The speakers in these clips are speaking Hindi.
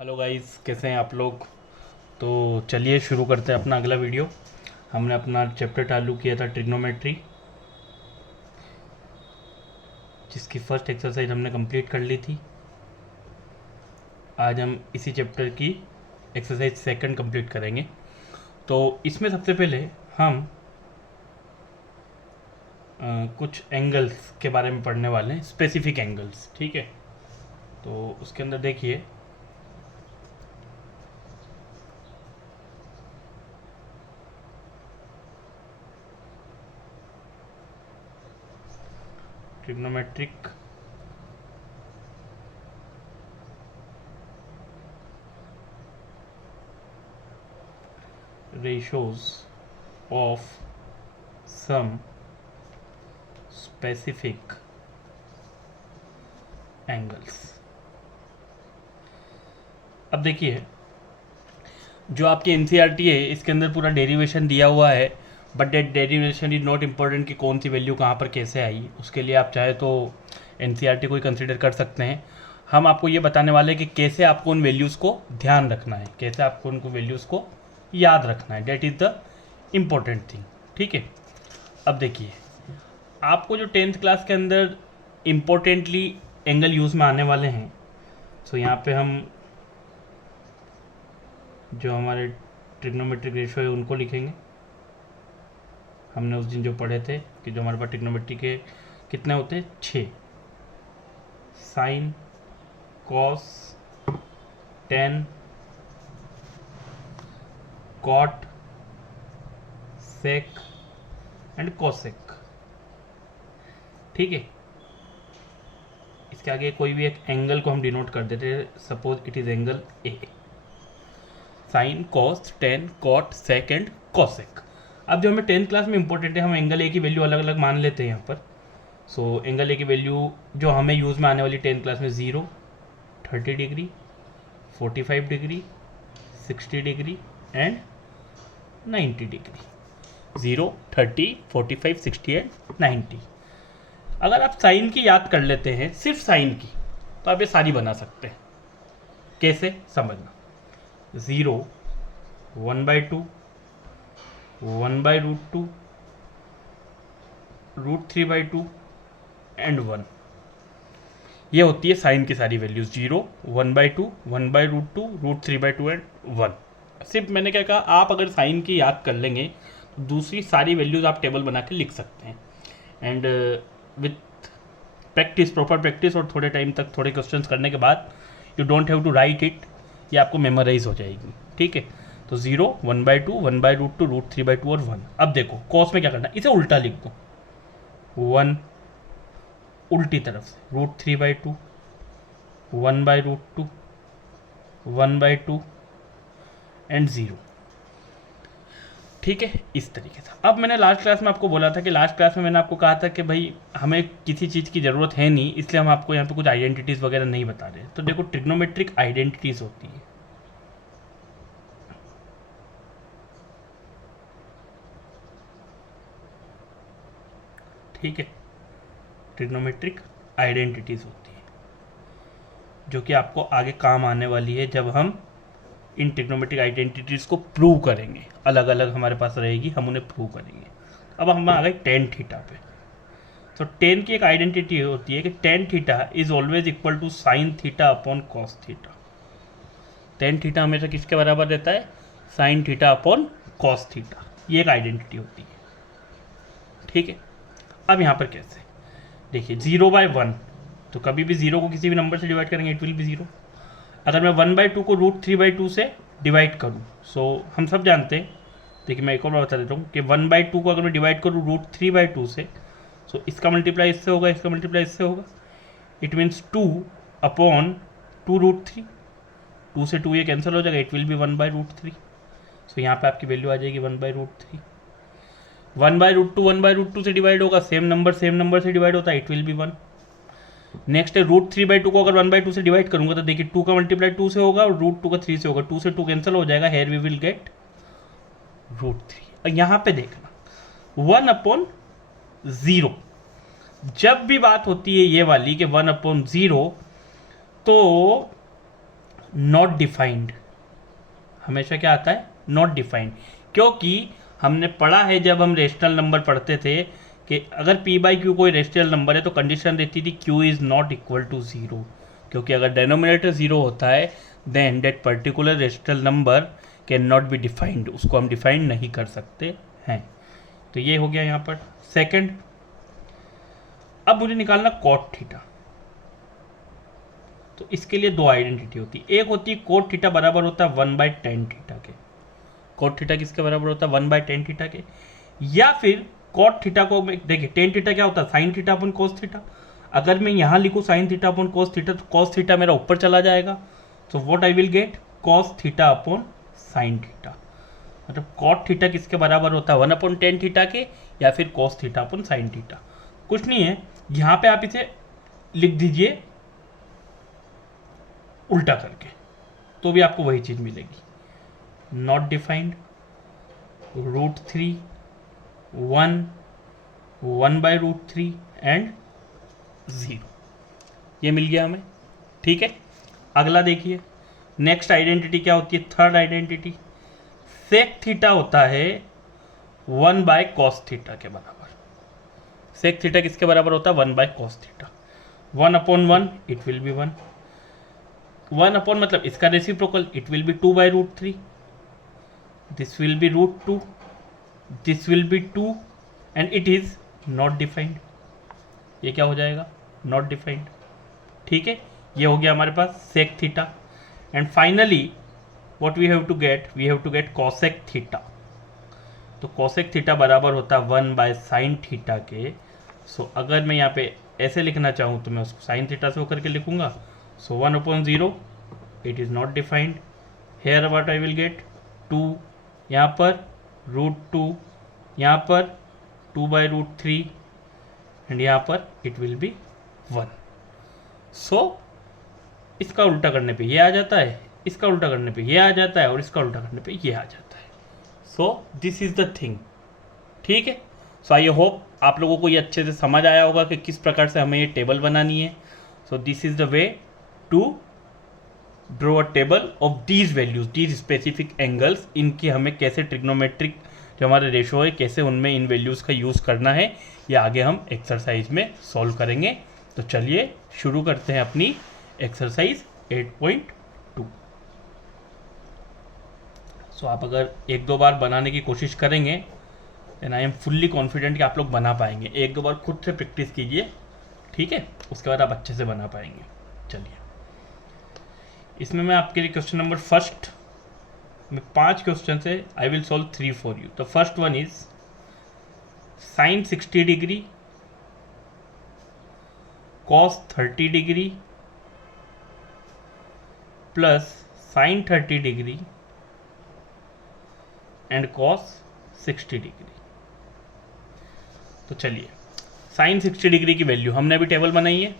हेलो गाइस, कैसे हैं आप लोग। तो चलिए शुरू करते हैं अपना अगला वीडियो। हमने अपना चैप्टर चालू किया था ट्रिग्नोमेट्री, जिसकी फर्स्ट एक्सरसाइज हमने कंप्लीट कर ली थी। आज हम इसी चैप्टर की एक्सरसाइज सेकंड कंप्लीट करेंगे। तो इसमें सबसे पहले हम कुछ एंगल्स के बारे में पढ़ने वाले हैं, स्पेसिफिक एंगल्स। ठीक है, तो उसके अंदर देखिए trigonometric ratios of some specific angles। अब देखिए, जो आपकी एनसीईआरटी है इसके अंदर पूरा डेरिवेशन दिया हुआ है, but that derivation is not important कि कौन सी वैल्यू कहाँ पर कैसे आई। उसके लिए आप चाहे तो एनसीईआरटी को ही कंसिडर कर सकते हैं। हम आपको ये बताने वाले हैं कि कैसे आपको उन वैल्यूज़ को ध्यान रखना है, कैसे आपको उनको वैल्यूज़ को याद रखना है। That is the important thing. ठीक है, अब देखिए, आपको जो 10th क्लास के अंदर इम्पोर्टेंटली एंगल यूज़ में आने वाले हैं, तो यहाँ पे हम जो हमारे ट्रिग्नोमेट्रिक रेशियो है उनको लिखेंगे। हमने उस दिन जो पढ़े थे कि जो हमारे पास ट्रिग्नोमेट्री के कितने होते हैं, 6। Sine, cos, tan, cot, sec and cosec. ठीक है, इसके आगे कोई भी एक एंगल को हम डिनोट कर देते हैं। Suppose it is angle A. Sine, cos, tan, cot, sec and cosec. अब जो हमें 10th क्लास में इंपॉर्टेंट है, हम एंगल ए की वैल्यू अलग अलग मान लेते हैं यहाँ पर। सो एंगल ए की वैल्यू जो हमें यूज़ में आने वाली 10th क्लास में 0, 30 degree, 45 degree, 60 degree and 90 degree. 0, 30, 45, 60 and 90। अगर आप साइन की याद कर लेते हैं, सिर्फ साइन की, तो आप ये सारी बना सकते हैं। कैसे, समझना। 0, 1/2, 1/√2, √3/2 एंड 1। ये होती है साइन की सारी वैल्यूज। 0, 1/2, 1/√2, √3/2 एंड 1। सिर्फ मैंने क्या कहा, आप अगर साइन की याद कर लेंगे तो दूसरी सारी वैल्यूज आप टेबल बना के लिख सकते हैं। And with practice, proper practice और थोड़े टाइम तक थोड़े क्वेश्चंस करने के बाद you don't have to write it, ये आपको मेमोराइज हो जाएगी। ठीक है, तो 0, 1/2, 1/√2, √3/2 और 1। अब देखो कॉस में क्या करना है, इसे उल्टा लिख दो। 1 उल्टी तरफ से, √3/2, 1/√2, 1/2 एंड 0। ठीक है, इस तरीके से। अब मैंने लास्ट क्लास में आपको बोला था कि लास्ट क्लास में मैंने आपको कहा था कि भाई हमें किसी चीज़ की ज़रूरत है नहीं, इसलिए हम आपको यहाँ पे कुछ आइडेंटिटीज़ वगैरह नहीं बता रहे। तो देखो, ट्रिग्नोमेट्रिक आइडेंटिटीज़ होती है। ठीक है, ट्रिग्नोमेट्रिक आइडेंटिटीज़ होती है जो कि आपको आगे काम आने वाली है जब हम इन ट्रिग्नोमेट्रिक आइडेंटिटीज़ को प्रूव करेंगे। अलग अलग हमारे पास रहेगी, हम उन्हें प्रूव करेंगे। अब हम आ गए टेन थीटा पे। तो टेन की एक आइडेंटिटी होती है कि tan theta is always equal to sine theta upon cos theta. Tan theta हमेशा किसके बराबर रहता है, sine theta upon cos theta. ये एक आइडेंटिटी होती है। ठीक है, अब यहाँ पर कैसे देखिए, 0/1, तो कभी भी 0 को किसी भी नंबर से डिवाइड करेंगे इट विल बी 0। अगर मैं 1/2 को √3/2 से डिवाइड करूँ, सो हम सब जानते हैं, देखिए मैं एक और बार बता देता हूँ कि 1/2 को अगर मैं डिवाइड करूँ √3/2 से, सो इसका मल्टीप्लाई इससे होगा, इसका मल्टीप्लाई इससे होगा। It means 2/2√3। 2 से 2 ये कैंसिल हो जाएगा, इट विल बी 1/√3। सो यहाँ पे आपकी वैल्यू आ जाएगी 1/√3। 1/√2 1/√2 से डिवाइड होगा, सेम नंबर से डिवाइड होता है, इट विल बी 1। नेक्स्ट है √3/2 को अगर 1/2 से डिवाइड करूंगा तो देखिए 2 का मल्टीप्लाई 2 से होगा और √2 का 3 से होगा। 2 से 2 कैंसिल हो जाएगा, हेयर वी विल गेट √3। और यहाँ पे देखना 1/0। जब भी बात होती है ये वाली कि 1/0, तो नॉट डिफाइंड, हमेशा क्या आता है, नॉट डिफाइंड, क्योंकि हमने पढ़ा है जब हम रेशनल नंबर पढ़ते थे कि अगर पी बाई क्यू कोई रेशनल नंबर है तो कंडीशन रहती थी Q is not equal to zero, क्योंकि अगर डेनोमिनेटर ज़ीरो होता है then that particular rational number can not be defined, उसको हम डिफाइंड नहीं कर सकते हैं। तो ये हो गया यहाँ पर सेकंड। अब मुझे निकालना कॉट थीटा, तो इसके लिए दो आइडेंटिटी होती है, एक होती है कोट थीटा बराबर होता है 1/10 थीटा के, कोट थीटा किसके बराबर होता है 1/10 थीटा के, या फिर कॉट थीटा को देखिए 10 थीटा क्या होता है साइन थीटा अपन कोस थीटा, अगर मैं यहाँ लिखूँ साइन थीटा अपन कोस थीटा तो कोस थीटा मेरा ऊपर चला जाएगा, तो what I will gate cos theta upon sine theta, मतलब कॉट थीटा किसके बराबर होता है 1/10 थीटा के या फिर cos theta upon sine theta, कुछ नहीं है, यहाँ पे आप इसे लिख दीजिए उल्टा करके तो भी आपको वही चीज मिलेगी, नॉट डिफाइंड √3 1/√3 एंड 0, ये मिल गया हमें। ठीक है, अगला देखिए नेक्स्ट आइडेंटिटी क्या होती है, थर्ड आइडेंटिटी सेक थीटा होता है 1/cos थीटा के बराबर, सेक थीटा किसके बराबर होता है 1/cos theta, 1/1 it will B 1, 1 मतलब इसका reciprocal it will B 2/√3, this will B √2, this will B 2 and it is not defined, ये क्या हो जाएगा नॉट डिफाइंड। ठीक है, ये हो गया हमारे पास sec theta and finally what we have to get cosec theta, तो कॉसेक थीटा बराबर होता है 1/sin थीटा के। सो अगर मैं यहाँ पे ऐसे लिखना चाहूँ तो मैं उसको साइन थीटा से होकर के लिखूंगा, so 1/0 it is not defined, here what I will get 2, यहाँ पर √2, यहाँ पर 2/√3 एंड यहाँ पर इट विल बी 1। सो इसका उल्टा करने पे ये आ जाता है, इसका उल्टा करने पे ये आ जाता है और इसका उल्टा करने पे ये आ जाता है। So this is the thing. ठीक है, सो आई होप आप लोगों को ये अच्छे से समझ आया होगा कि किस प्रकार से हमें ये टेबल बनानी है। So this is the way to draw a table of these values, these specific angles, इनकी हमें कैसे ट्रिग्नोमेट्रिक जो हमारे रेशो है कैसे उनमें इन वैल्यूज़ का यूज़ करना है, ये आगे हम एक्सरसाइज में सॉल्व करेंगे। तो चलिए शुरू करते हैं अपनी एक्सरसाइज 8.2। सो आप अगर एक दो बार बनाने की कोशिश करेंगे then I am fully confident कि आप लोग बना पाएंगे। एक दो बार खुद से प्रैक्टिस कीजिए, ठीक है, उसके बाद आप अच्छे से बना पाएंगे। चलिए, इसमें मैं आपके लिए क्वेश्चन नंबर फर्स्ट में 5 क्वेश्चन है, I will solve 3 for you. The first one is sine 60 degree cos 30 degree plus sign 30 degree and cos 60 degree. तो चलिए, साइन 60 डिग्री की वैल्यू हमने अभी टेबल बनाई है,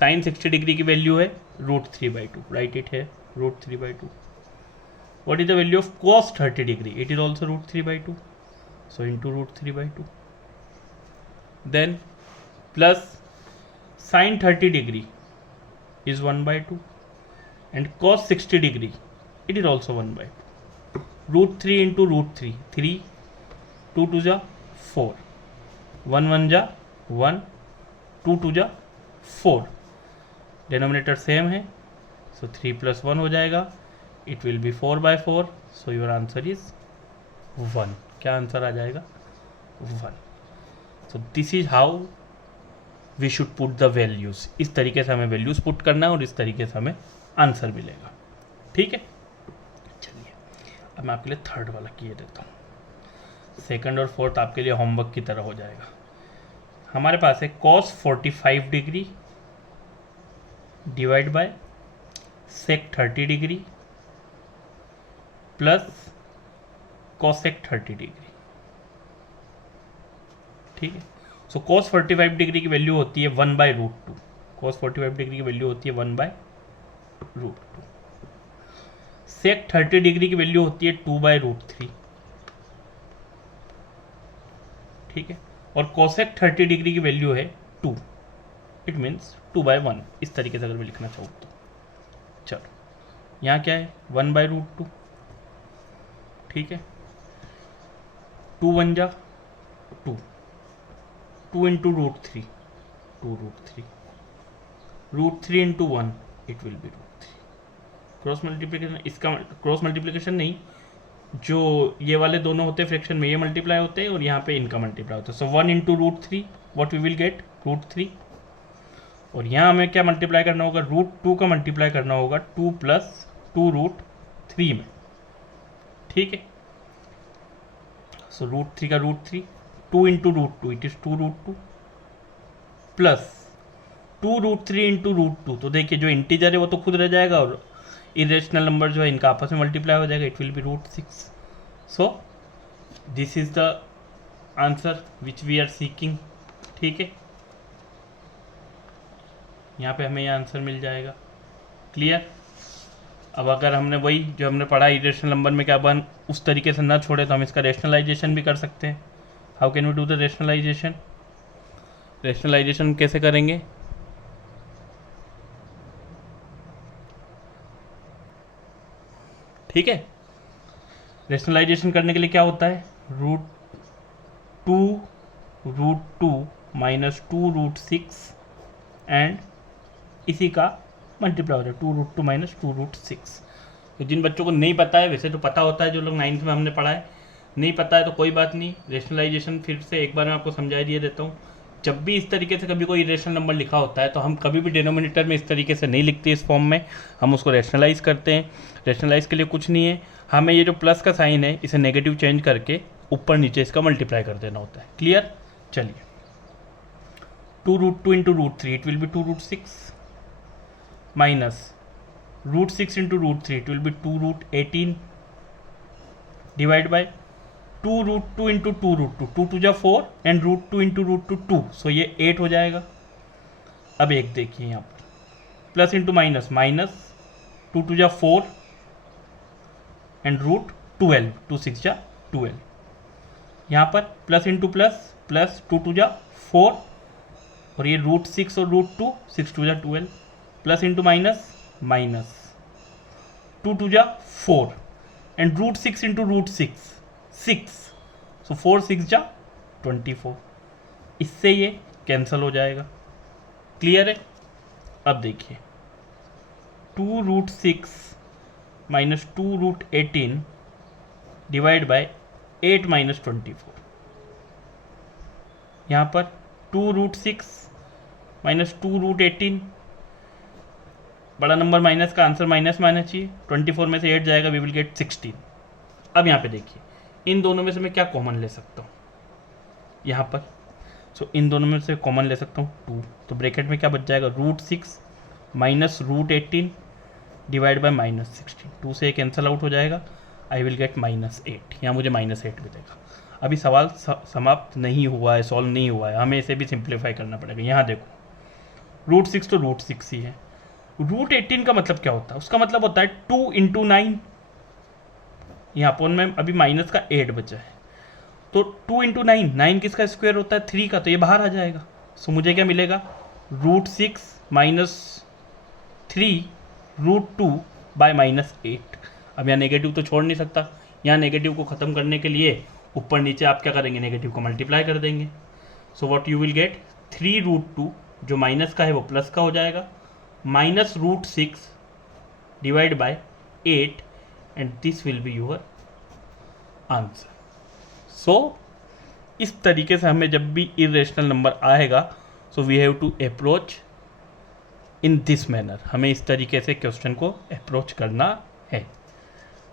साइन 60 डिग्री की वैल्यू है √3/2, राइट इट है √3/2। What is the value of cos 30 degree? It is also √3/2. So into √3/2. Then plus sin 30 degree is 1/2 and cos 60 degree it is also 1/2. √3 into √3, 3, 2 2 जा 4, 1 1 जा 1, 2 2 जा 4, डिनोमिनेटर सेम है, सो 3 + 1 हो जाएगा, it will be 4/4, so your answer is 1। क्या आंसर आ जाएगा 1। so this is how we should put the values, इस तरीके से हमें वैल्यूज पुट करना है और इस तरीके से हमें आंसर मिलेगा। ठीक है, चलिए अब मैं आपके लिए थर्ड वाला किए देता हूँ, सेकंड और फोर्थ आपके लिए होमवर्क की तरह हो जाएगा। हमारे पास है cos 45 degree divide by sec 30 degree plus cosec 30 degree. ठीक है, सो cos 45 डिग्री की वैल्यू होती है 1/√2, cos 45 डिग्री की वैल्यू होती है 1/√2, sec 30 डिग्री की वैल्यू होती है 2/√3। ठीक है, और cosec 30 डिग्री की वैल्यू है 2, इट मीन्स 2/1। इस तरीके से अगर मैं लिखना चाहूँ तो चलो यहाँ क्या है 1/√2, ठीक है, 2 1 जा 2, 2 into √3, 2√3, √3 into 1 it will B √3। Cross multiplication, इसका क्रॉस मल्टीप्लिकेशन नहीं, जो ये वाले दोनों होते हैं फ्रैक्शन में, ये मल्टीप्लाई होते हैं और यहाँ पे इनका मल्टीप्लाई होता है। So 1 into √3 what we will get √3, और यहाँ हमें क्या मल्टीप्लाई करना होगा, √2 का मल्टीप्लाई करना होगा 2 प्लस 2√3 में, ठीक है। सो √3 का √3, 2 into √2 it is 2√2 plus 2√3 into √2, तो देखिए जो इंटीजर है वो तो खुद रह जाएगा और इरेशनल नंबर जो है इनका आपस में मल्टीप्लाई हो जाएगा, it will be √6। So this is the answer which we are seeking, ठीक है। यहाँ पे हमें यह आंसर मिल जाएगा, क्लियर। अब अगर हमने वही जो हमने पढ़ा इरेशनल नंबर में क्या बन उस तरीके से ना छोड़े तो हम इसका रेशनलाइजेशन भी कर सकते हैं। How can we do the rationalisation? Rationalisation कैसे करेंगे? ठीक है, रेशनलाइजेशन करने के लिए क्या होता है, √2 माइनस 2√6 एंड इसी का मल्टीप्लाई हो जाए 2√2 माइनस 2√6। तो जिन बच्चों को नहीं पता है, वैसे तो पता होता है, जो लोग 9th में हमने पढ़ा है, नहीं पता है तो कोई बात नहीं, रेशनलाइजेशन फिर से एक बार मैं आपको समझा दिए देता हूँ। जब भी इस तरीके से कभी कोई इरेशनल नंबर लिखा होता है तो हम कभी भी डिनोमिनेटर में इस तरीके से नहीं लिखते इस फॉर्म में, हम उसको रेशनलाइज करते हैं। रेशनलाइज के लिए कुछ नहीं है, हमें ये जो प्लस का साइन है इसे नेगेटिव चेंज करके ऊपर नीचे इसका मल्टीप्लाई कर देना होता है, क्लियर। चलिए 2√2 into √3 it will B 2√6 minus √6 into √3 it will B 2√18 divide by 2√2 into 2√2, 2 2 जा 4 एंड √2 इंटू √2 2, सो ये 8 हो जाएगा। अब एक देखिए यहाँ पर प्लस इंटू माइनस, माइनस 2 2 जा 4 एंड √12, 2 6 जा 12, यहाँ पर प्लस इंटू प्लस, प्लस 2 2 जा 4 और ये √6 और √2, 6 2 जा 12, प्लस इंटू माइनस, माइनस 2 2 जा 4 एंड √6 इंटू √6 6, सो 4 6 जा 24, इससे ये कैंसिल हो जाएगा, क्लियर है। अब देखिए 2√6 माइनस 2√18 डिवाइड बाय 8 माइनस 24, यहाँ पर 2√6 माइनस 2√18, बड़ा नंबर माइनस का आंसर माइनस में आना चाहिए, 24 में से 8 जाएगा, वी विल गेट 16। अब यहाँ पे देखिए इन दोनों में से मैं क्या कॉमन ले सकता हूँ यहाँ पर, सो इन दोनों में से कॉमन ले सकता हूँ 2, तो ब्रैकेट में क्या बच जाएगा, √6 माइनस √18 डिवाइड बाय माइनस 16, 2 से कैंसिल आउट हो जाएगा, आई विल गेट -8, यहाँ मुझे -8 मिलेगा। अभी सवाल समाप्त नहीं हुआ है, सॉल्व नहीं हुआ है, हमें इसे भी सिंप्लीफाई करना पड़ेगा। यहाँ देखो √6 तो √6 ही है, √18 का मतलब क्या होता है, उसका मतलब होता है 2 इंटू 9, यहाँ पर में अभी माइनस का 8 बचा है, तो 2 इंटू 9 किसका स्क्वायर होता है 3 का, तो ये बाहर आ जाएगा। सो मुझे क्या मिलेगा, √6 माइनस 3 √2 बाय -8। अब यहाँ नेगेटिव तो छोड़ नहीं सकता, यहाँ नेगेटिव को ख़त्म करने के लिए ऊपर नीचे आप क्या करेंगे, नेगेटिव को मल्टीप्लाई कर देंगे। So what you will get 3√2, जो माइनस का है वो प्लस का हो जाएगा, minus √6 divide by 8 and this will be your answer. So इस तरीके से हमें जब भी इरेशनल नंबर आएगा, so we have to approach in this manner, हमें इस तरीके से क्वेश्चन को अप्रोच करना है,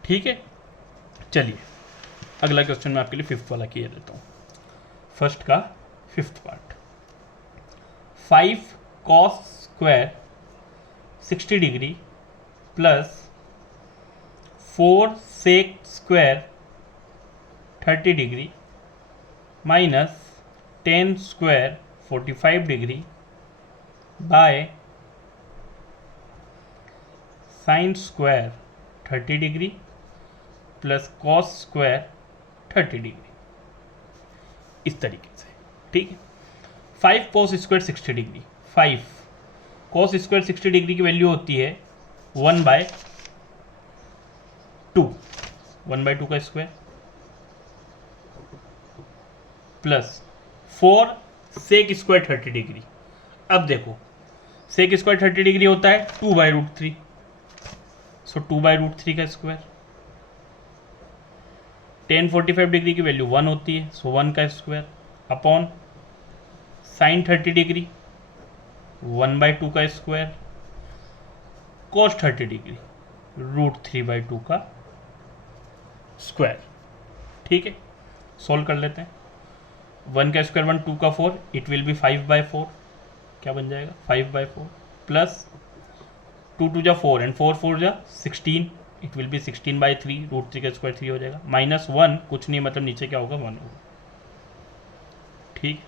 ठीक है। चलिए अगला क्वेश्चन मैं आपके लिए 5th वाला किए देता हूँ। फर्स्ट का 5th part, 5 cos square 60 degree plus 4 sec square 30 degree minus 10 square 45 degree by sine square 30 degree plus cos square 30 degree, इस तरीके से, ठीक है। 5 cos square 60 degree, 5 cos square 60 degree की वैल्यू होती है 1/, 2, 1/2 का square plus 4 sec square 30 degree. अब देखो सेक स्क्वायर 30 डिग्री होता है 2/√3, सो 2/√3 का स्क्वायर। tan 45 डिग्री की वैल्यू 1 होती है, सो 1 का स्क्वायर अपॉन साइन 30 डिग्री 1/2 का स्क्वायर, cos 30 डिग्री √3/2 का स्क्वायर। ठीक है, सोल्व कर लेते हैं। 1 का स्क्वायर 1, 2 का 4, इट विल बी 5/4। क्या बन जाएगा 5/4 प्लस 2 2 जा 4 एंड 4 4 जा 16, इट विल बी 16/3, √3 का स्क्वायर 3 हो जाएगा। -1 कुछ नहीं, मतलब नीचे क्या होगा 1 होगा। ठीक,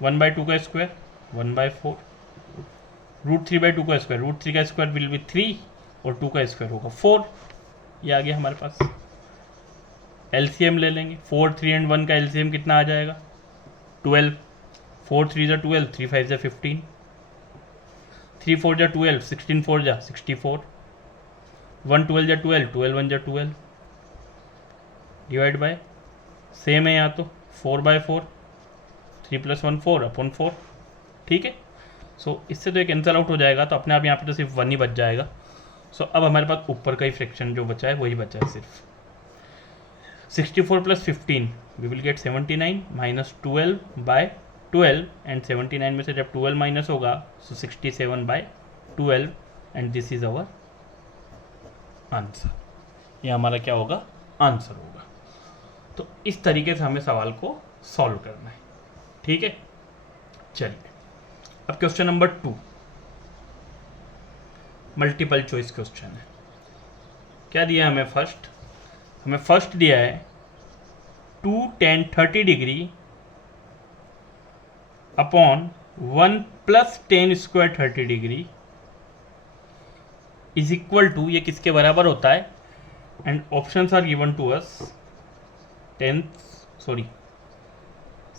1/2 का स्क्वायर 1/4, √3/2 का स्क्वायर, √3 का स्क्वायर विल बी 3 और 2 का स्क्वायर होगा 4। ये आ गया हमारे पास। एलसीएम ले लेंगे, 4, 3 एंड 1 का एलसीएम कितना आ जाएगा 12, 4 3 जा 12, 3 5 जा 15, 3 4 जा 12, 16 4 जा 64, 1 12 जा 12, 12 1 जा 12, डिवाइड बाय सेम है यहाँ तो 4/4, 3 + 1 4 अपॉन 4। ठीक है, सो इससे तो एक कैंसल आउट हो जाएगा, तो अपने आप यहाँ पे तो सिर्फ 1 ही बच जाएगा। सो अब हमारे पास ऊपर का ही फ्रैक्शन जो बचा है वही बचा है सिर्फ। 64 + 15 वी विल गेट 79 -12/12 एंड 79 में से जब 12 माइनस होगा so 67/12 and this is our answer. ये हमारा क्या होगा आंसर होगा। तो इस तरीके से हमें सवाल को सॉल्व करना है। ठीक है, चलिए अब question number 2 multiple choice question है। क्या दिया हमें हमें फर्स्ट दिया है 2 tan 30 degree upon 1 + tan square 30 degree is equal to, ये किसके बराबर होता है, and options are given to us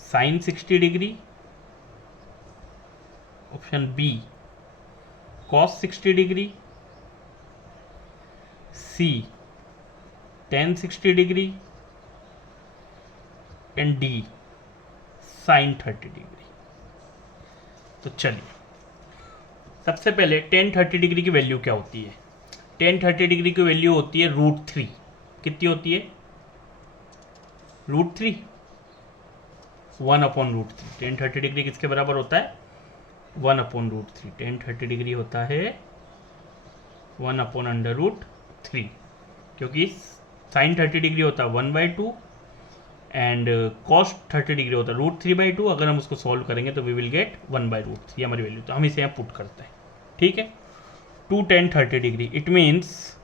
sine 60 degree, option B cos 60 degree, C tan 60 degree and D sine 30 degree. तो चलिए सबसे पहले tan 30 डिग्री की वैल्यू क्या होती है। tan 30 डिग्री की वैल्यू होती है √3। कितनी होती है √3, 1/√3। tan 30 डिग्री किसके बराबर होता है 1/√3। tan 30 डिग्री होता है 1/√3, क्योंकि साइन 30 डिग्री होता है 1/2 एंड cos 30 डिग्री होता है √3/2। अगर हम उसको सॉल्व करेंगे तो वी विल गेट 1/√3 हमारी वैल्यू। तो हम इसे यहाँ पुट करते हैं। ठीक है, 2 tan 30 डिग्री, इट मीन्स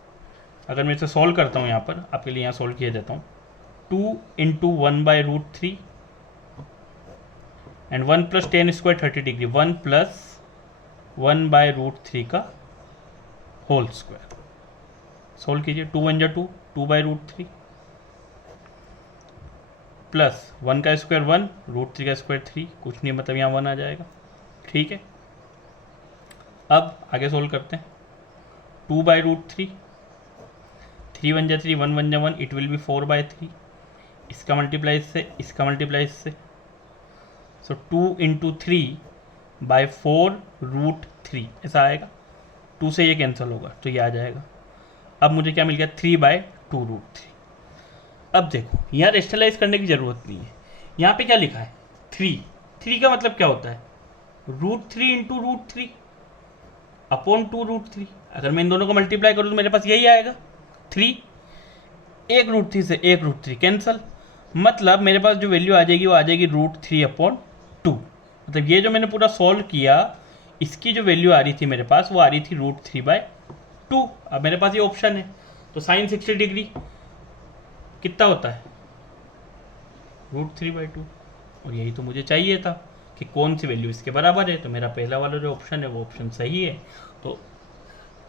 अगर मैं इसे सॉल्व करता हूँ यहाँ पर आपके लिए, यहाँ सॉल्व किया जाता हूँ 2 × 1/√3 एंड 1 + tan स्क्वायर 30 डिग्री, 1 + 1/√3 का होल स्क्वायर। सोल्व कीजिए, 2 1 जा 2, 2/√3 प्लस 1 का स्क्वायर 1, √3 का स्क्वायर 3, कुछ नहीं मतलब यहाँ 1 आ जाएगा। ठीक है, अब आगे सोल्व करते हैं। 2/√3, 3 1 जा 3, 1 1 जा 1, इट विल बी 4/3। इसका मल्टीप्लाई इससे, इसका मल्टीप्लाई इससे, सो 2 × 3/4√3 ऐसा आएगा। 2 से ये कैंसिल होगा तो ये आ जाएगा। अब मुझे क्या मिल गया 3/2√3। अब देखो यहाँ रेशनलाइज करने की ज़रूरत नहीं है। यहाँ पे क्या लिखा है 3 का मतलब क्या होता है √3 × √3 अपॉन 2√3। अगर मैं इन दोनों को मल्टीप्लाई करूँ तो मेरे पास यही आएगा 3। एक √3 से एक √3 कैंसिल, मतलब मेरे पास जो वैल्यू आ जाएगी वो आ जाएगी √3/2। मतलब ये जो मैंने पूरा सॉल्व किया इसकी जो वैल्यू आ रही थी मेरे पास वो आ रही थी √3/2। अब मेरे पास ये ऑप्शन है, तो साइन 60 डिग्री कितना होता है √3/2, और यही तो मुझे चाहिए था कि कौन सी वैल्यू इसके बराबर है। तो मेरा पहला वाला जो ऑप्शन है वो ऑप्शन सही है। तो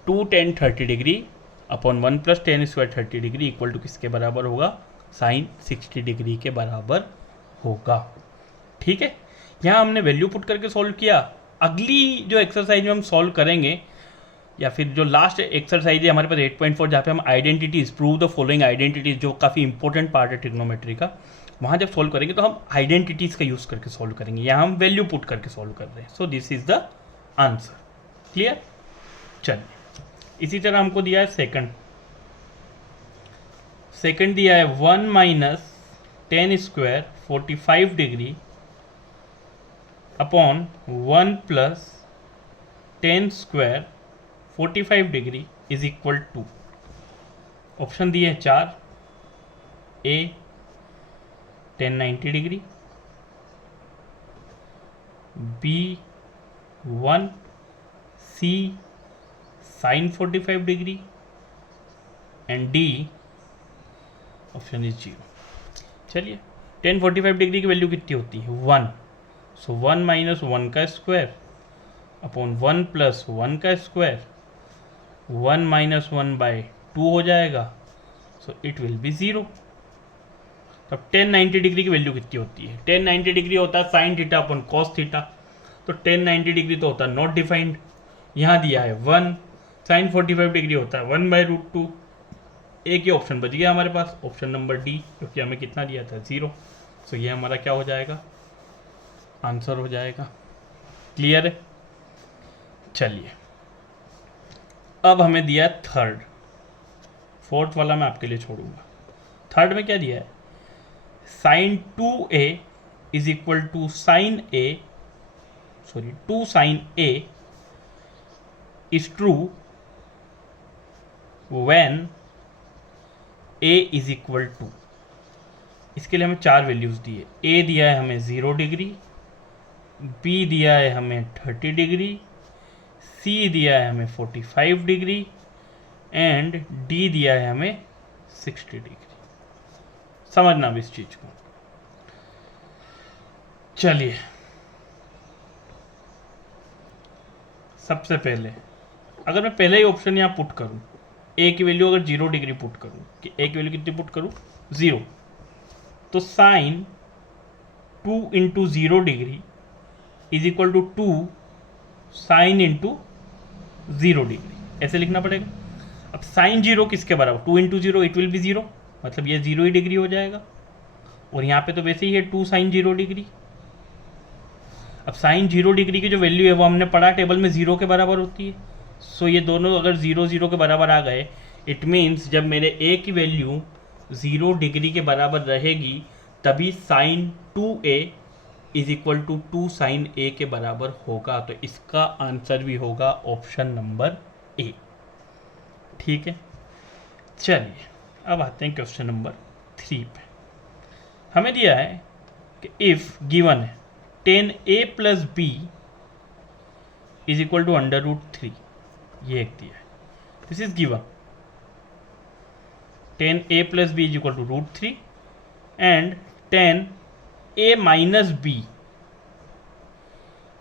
2 tan 30 degree upon 1 + tan square 30 degree equal to किसके बराबर होगा साइन 60 डिग्री के बराबर होगा। ठीक है, यहाँ हमने वैल्यू पुट करके सॉल्व किया। अगली जो एक्सरसाइज में हम सॉल्व करेंगे या फिर जो लास्ट एक्सरसाइज है हमारे पास 8.4 जहाँ पे हम identities prove the following identities, जो काफ़ी इंपॉर्टेंट पार्ट है ट्रिग्नोमेट्री का, वहाँ जब सॉल्व करेंगे तो हम आइडेंटिटीज का यूज़ करके सॉल्व करेंगे, यहाँ हम वैल्यू पुट करके सॉल्व कर रहे हैं। सो this is the answer. Clear? चलिए, इसी तरह हमको दिया है सेकंड दिया है 1 minus 10 square 45 degree upon 1 plus 10 square 45 degree is equal to, option दिए हैं 4, A 1090 degree, B 1, C sine 45 degree and D option is 0। चलिए, 1045 डिग्री की वैल्यू कितनी होती है? 1। सो 1 माइनस 1 का स्क्वायर अपॉन 1 प्लस 1 का स्क्वायर, 1 माइनस 1 बाय 2 हो जाएगा। So it will B 0। तब 1090 डिग्री की वैल्यू कितनी होती है? 1090 डिग्री होता है sine theta upon cos theta, तो 1090 डिग्री तो होता है नॉट डिफाइंड, यहाँ दिया है 1, साइन 45 डिग्री होता है 1/√2। एक ही ऑप्शन बच गया हमारे पास, ऑप्शन नंबर डी, क्योंकि हमें कितना दिया था? 0। सो ये हमारा क्या हो जाएगा? आंसर हो जाएगा। क्लियर है? चलिए, अब हमें दिया है थर्ड, फोर्थ वाला मैं आपके लिए छोड़ूंगा। थर्ड में क्या दिया है? Sine 2a is equal to sine A, sorry 2 sine A is true when a is equal to, इसके लिए हमें 4 वैल्यूज दिए। a दिया है हमें 0 डिग्री, b दिया है हमें 30 डिग्री, c दिया है हमें 45 डिग्री एंड d दिया है हमें 60 डिग्री। समझना भी इस चीज को। चलिए, सबसे पहले अगर मैं पहले ही ऑप्शन यहाँ पुट करूँ, ए की वैल्यू अगर 0 डिग्री पुट करूँ, कि ए की वैल्यू कितनी पुट करूँ? 0, तो sine 2 into 0 degree is equal to 2 sine into 0 degree, ऐसे लिखना पड़ेगा। अब साइन 0 किसके बराबर? 2 इंटू 0 इट विल बी 0, मतलब ये 0 ही डिग्री हो जाएगा, और यहाँ पे तो वैसे ही है 2 साइन 0 डिग्री। अब साइन 0 डिग्री की जो वैल्यू है वो हमने पढ़ा टेबल में 0 के बराबर होती है। सो ये दोनों अगर 0 0 के बराबर आ गए, इट मीन्स जब मेरे ए की वैल्यू 0 डिग्री के बराबर रहेगी तभी sine 2a is equal to 2 sine a के बराबर होगा। तो इसका आंसर भी होगा ऑप्शन नंबर ए। ठीक है, चलिए अब आते हैं क्वेश्चन नंबर 3 पे। हमें दिया है कि इफ गिवन है 10a plus B is equal to √3, ये एक दिया है, this is given. 10a plus B is equal to √3 and 10a minus B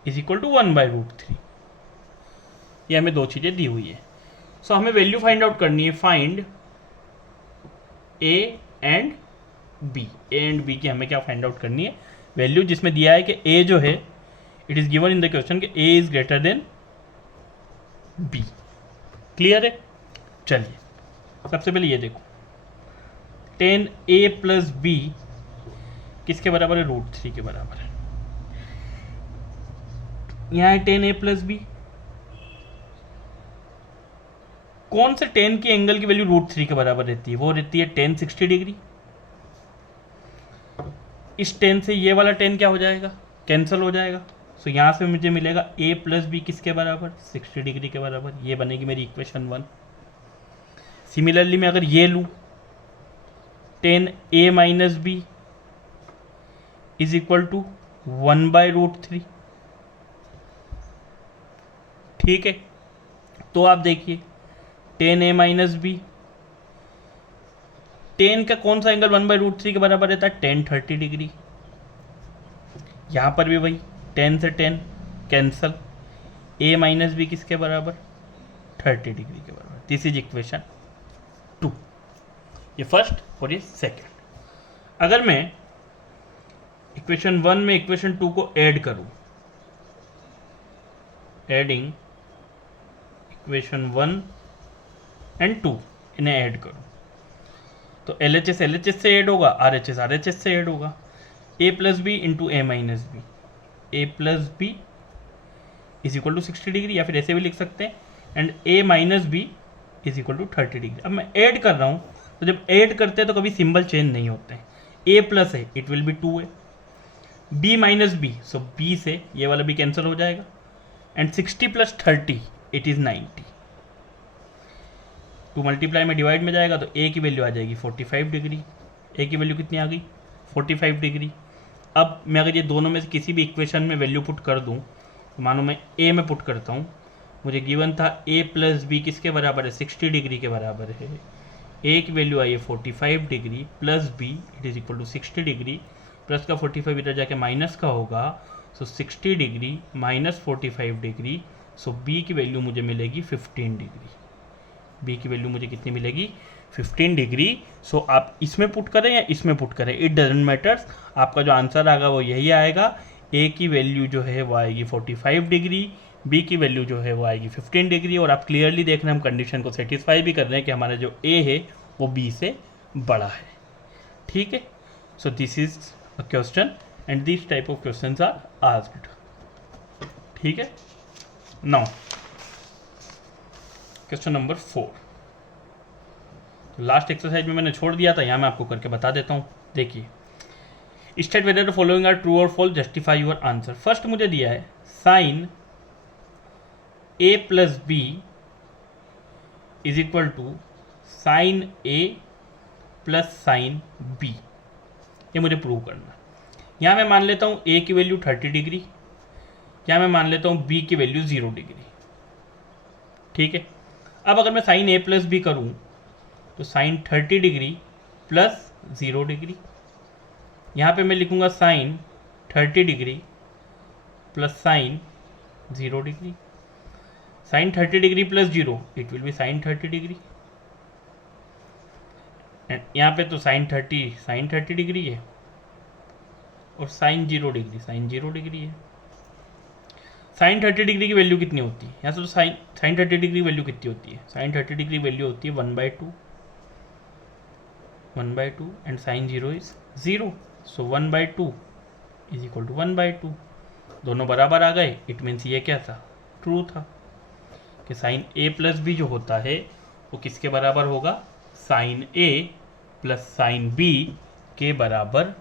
is equal to 1/√3। ये हमें दो चीज़ें दी हुई है। सो हमें वैल्यू फाइंड आउट करनी है, फाइंड a एंड b की हमें क्या फाइंड आउट करनी है? वैल्यू, जिसमें दिया है कि a जो है it is given in the question कि a is greater than b। Clear है? चलिए, सबसे पहले ये देखो, 10a प्लस बी किसके बराबर है? √3 के बराबर है। यहाँ है 10a प्लस बी, कौन से 10 की एंगल की वैल्यू √3 के बराबर रहती है? वो रहती है 10 60 डिग्री। इस 10 से ये वाला 10 क्या हो जाएगा? कैंसिल हो जाएगा। सो यहाँ से मुझे मिलेगा a प्लस बी किसके बराबर? 60 डिग्री के बराबर। ये बनेगी मेरी इक्वेशन 1। सिमिलरली मैं अगर ये लूँ 10a minus B is equal to 1/√3। ठीक है, तो आप देखिए 10a माइनस बी, 10 का कौन सा एंगल 1/√3 के बराबर रहता है? 10 30 डिग्री। यहाँ पर भी वही 10 से 10 कैंसल, a माइनस बी किसके बराबर? 30 डिग्री के बराबर। This is equation 2। ये फर्स्ट और ये सेकेंड। अगर मैं इक्वेशन 1 में इक्वेशन 2 को ऐड करूं, एडिंग इक्वेशन 1 एंड 2 इन्हें ऐड करो तो LHS LHS से ऐड होगा, RHS RHS से ऐड होगा। a plus B into A minus B, A plus B is equal to 60 degree, या फिर ऐसे भी लिख सकते हैं, and a minus B is equal to 30 degree. अब मैं ऐड कर रहा हूँ तो जब ऐड करते हैं तो कभी सिंबल चेंज नहीं होते हैं। a प्लस है it will be 2a, b minus B, so b से ये वाला भी कैंसिल हो जाएगा, and 60 plus 30 it is 90। 2 multiply में डिवाइड में जाएगा तो a की वैल्यू आ जाएगी 45 डिग्री। a की वैल्यू कितनी आ गई? 45 डिग्री। अब मैं अगर ये दोनों में से किसी भी इक्वेशन में वैल्यू पुट कर दूँ, तो मानो मैं a में पुट करता हूँ, मुझे गिवन था a प्लस बी किसके बराबर है? 60 डिग्री के बराबर है। a की वैल्यू आई है 45 degree plus b it is equal to 60 degree, plus का 45 इधर जाके माइनस का होगा, so 60 degree minus 45 degree, so b की वैल्यू मुझे मिलेगी 15 डिग्री। b की वैल्यू मुझे कितनी मिलेगी? 15 डिग्री। सो आप इसमें पुट करें या इसमें पुट करें, इट डजेंट मैटर्स, आपका जो आंसर आएगा वो यही आएगा। a की वैल्यू जो है वो आएगी 45 डिग्री, b की वैल्यू जो है वो आएगी 15 डिग्री, और आप क्लियरली देख रहे हैं हम कंडीशन को सेटिस्फाई भी कर रहे हैं कि हमारा जो a है वो b से बड़ा है। ठीक है, so this is a question and this type of questions are asked. ठीक है, now question number 4, last exercise में मैंने छोड़ दिया था, यहाँ मैं आपको करके बता देता हूँ। देखिए, state whether the following are true और false, justify your answer. First मुझे दिया है sine a plus B is equal to sine a plus sine b, ये मुझे प्रूव करना है। यहाँ मैं मान लेता हूँ a की वैल्यू 30 डिग्री, यहाँ मैं मान लेता हूँ b की वैल्यू 0 डिग्री। ठीक है, अब अगर मैं साइन a प्लस बी करूँ तो साइन 30 डिग्री प्लस 0 डिग्री, यहाँ पे मैं लिखूँगा sine 30 degree plus sine 0 degree. Sine 30 degree plus 0 it will be sine 30 degree, and यहाँ पे तो साइन 30 डिग्री है, और साइन 0 डिग्री है। साइन 30 डिग्री की वैल्यू कितनी होती है? यहाँ से तो साइन 30 डिग्री वैल्यू कितनी होती है? साइन 30 डिग्री वैल्यू होती है 1/2 and sine 0 is 0, so 1/2 is equal to 1/2। दोनों बराबर आ गए, इट मीन्स ये क्या था? ट्रू था कि साइन a प्लस बी जो होता है वो किसके बराबर होगा? Sine a plus sine b के बराबर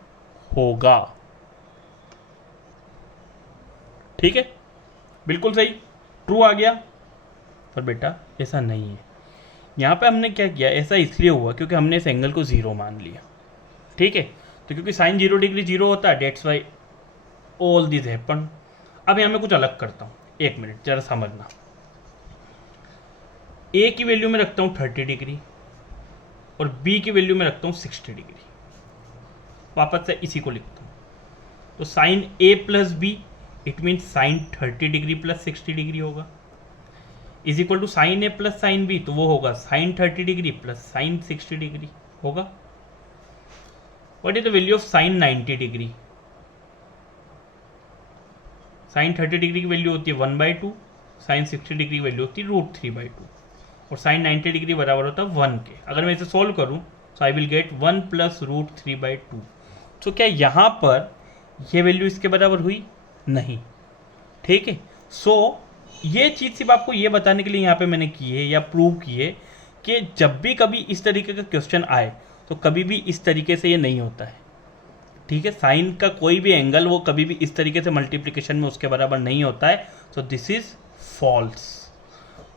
होगा। ठीक है, बिल्कुल सही, ट्रू आ गया। पर बेटा ऐसा नहीं है, यहाँ पे हमने क्या किया, ऐसा इसलिए हुआ क्योंकि हमने इस एंगल को 0 मान लिया। ठीक है, तो क्योंकि साइन 0 डिग्री 0 होता है, that's why all this happen. अब यहाँ मैं कुछ अलग करता हूँ, एक मिनट जरा समझना। a की वैल्यू में रखता हूँ 30 डिग्री और b की वैल्यू में रखता हूँ 60 डिग्री, वापस से इसी को लिखता हूँ। तो sine a plus b it means sine 30 degree plus 60 degree होगा, is equal to sine a plus sine b, तो वो होगा sine 30 degree plus sine 60 degree होगा। What is the value of sine 90 degree? Sine 30 degree की वैल्यू होती है 1/2, साइन 60 डिग्री की वैल्यू होती है √3/2, और साइन 90 डिग्री बराबर होता है 1 के। अगर मैं इसे सोल्व करूं तो आई विल गेट 1 प्लस √3/2। तो क्या यहाँ पर यह वैल्यू इसके बराबर हुई? नहीं। ठीक है, सो ये चीज़ सिर्फ आपको ये बताने के लिए यहाँ पे मैंने की है या प्रूव की है कि जब भी कभी इस तरीके का क्वेश्चन आए तो कभी भी इस तरीके से ये नहीं होता है। ठीक है, साइन का कोई भी एंगल वो कभी भी इस तरीके से मल्टीप्लिकेशन में उसके बराबर नहीं होता है, सो दिस इज फॉल्स।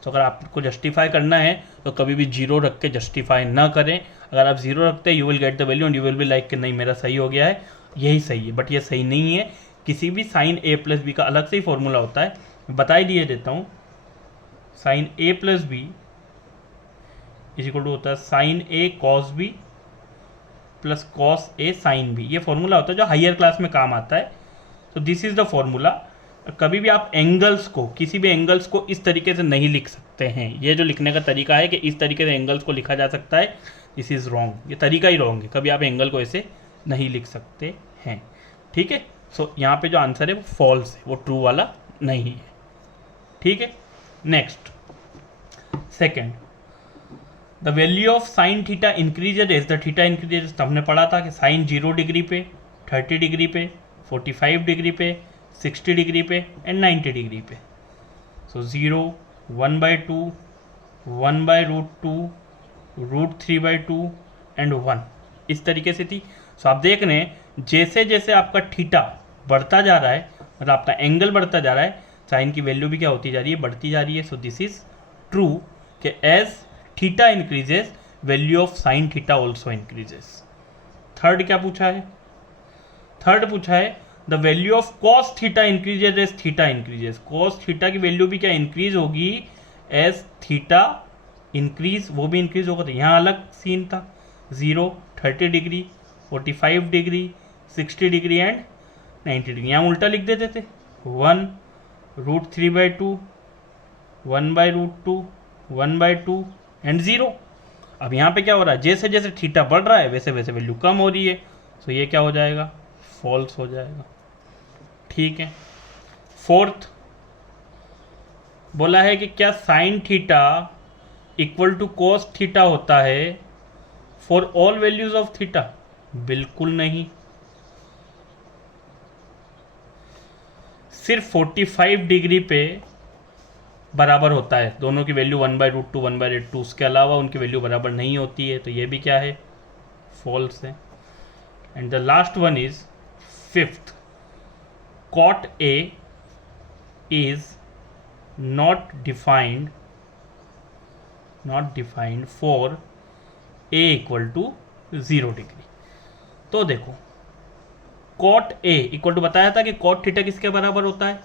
तो अगर आपको जस्टिफाई करना है तो कभी भी 0 रख के जस्टिफाई ना करें। अगर आप 0 रखते हैं you will get the value and you will be like कि नहीं मेरा सही हो गया है, यही सही है, बट ये सही नहीं है। किसी भी साइन a प्लस बी का अलग से ही फॉर्मूला होता है, बता ही दिए देता हूँ। Sine a plus B is equal to होता है sine a cos b plus cos a sine b. ये फॉर्मूला होता है जो हायर क्लास में काम आता है। तो दिस इज द फॉर्मूला। कभी भी आप एंगल्स को, किसी भी एंगल्स को इस तरीके से नहीं लिख सकते हैं। ये जो लिखने का तरीका है कि इस तरीके से एंगल्स को लिखा जा सकता है, दिस इज रॉन्ग। ये तरीका ही रॉन्ग है, कभी आप एंगल को ऐसे नहीं लिख सकते हैं। ठीक है, सो यहाँ पे जो आंसर है वो फॉल्स है, वो ट्रू वाला नहीं है। ठीक है, next second, the value of sine theta increases as the theta increases. तो हमने पढ़ा था कि साइन 0 डिग्री पे, 30 डिग्री पे, 45 डिग्री पे, 60 डिग्री पे एंड 90 डिग्री पे। सो 0, 1/2, 1/√2, √3/2 एंड 1 इस तरीके से थी। सो आप देख रहे हैं जैसे जैसे आपका थीटा बढ़ता जा रहा है, मतलब आपका एंगल बढ़ता जा रहा है, साइन की वैल्यू भी क्या होती जा रही है, बढ़ती जा रही है। सो दिस इज ट्रू कि as theta increases value of sine theta also increases. Third क्या पूछा है, थर्ड पूछा है the value of cos theta increases as theta increases. Cos theta की वैल्यू भी क्या इंक्रीज होगी एज थीटा इंक्रीज, वो भी इंक्रीज होगा। तो यहाँ अलग सीन था, 0, 30 degree, 45 degree, 60 degree and 90 degree. यहाँ उल्टा लिख देते थे, 1 √3/2, 1/√2, 1/2 एंड 0। अब यहाँ पे क्या हो रहा है, जैसे जैसे थीटा बढ़ रहा है वैसे वैसे वैल्यू कम हो रही है। सो ये क्या हो जाएगा, फॉल्स हो जाएगा। ठीक है। फोर्थ बोला है कि क्या sine theta equal to cos theta होता है for all values of theta? बिल्कुल नहीं, सिर्फ 45 डिग्री पे बराबर होता है। दोनों की वैल्यू 1/√2, 1/√2, उसके अलावा उनकी वैल्यू बराबर नहीं होती है। तो ये भी क्या है, फॉल्स है। And the last one is fifth, cot A is not defined for A equal to 0 degree. तो देखो cot A इक्वल टू बताया था कि cot थीटा किसके बराबर होता है,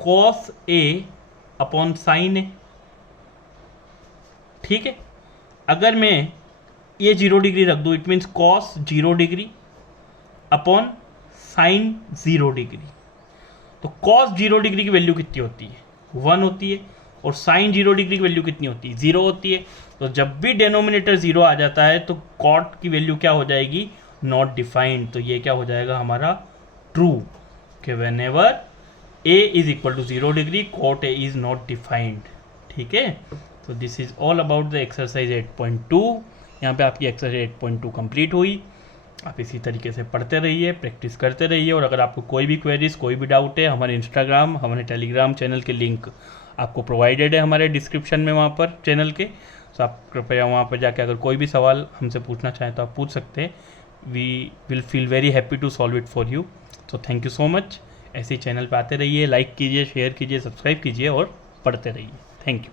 cos A upon sine A। ठीक है, अगर मैं ये 0 डिग्री रख दूँ, it means cos 0 degree upon sine 0 degree. तो cos 0 डिग्री की वैल्यू कितनी होती है, 1 होती है, और साइन 0 डिग्री की वैल्यू कितनी होती है, 0 होती है। तो जब भी डेनोमिनेटर 0 आ जाता है तो cot की वैल्यू क्या हो जाएगी, नॉट डिफाइंड। तो ये क्या हो जाएगा हमारा ट्रू, कि whenever A is equal to 0 degree cot A is not defined. ठीक है। तो this is all about the exercise 8.2। यहाँ पे आपकी एक्सरसाइज 8.2 कंप्लीट हुई। आप इसी तरीके से पढ़ते रहिए, प्रैक्टिस करते रहिए, और अगर आपको कोई भी क्वेरीज, कोई भी डाउट है, हमारे इंस्टाग्राम, हमारे टेलीग्राम चैनल के लिंक आपको प्रोवाइडेड है हमारे डिस्क्रिप्शन में वहाँ पर चैनल के। तो आप कृपया वहाँ पर जाके अगर कोई भी सवाल हमसे पूछना चाहें तो आप पूछ सकते हैं। We will feel very happy to solve it for you. So thank you so much. ऐसे ही चैनल पर आते रहिए, लाइक कीजिए, शेयर कीजिए, सब्सक्राइब कीजिए और पढ़ते रहिए। Thank you.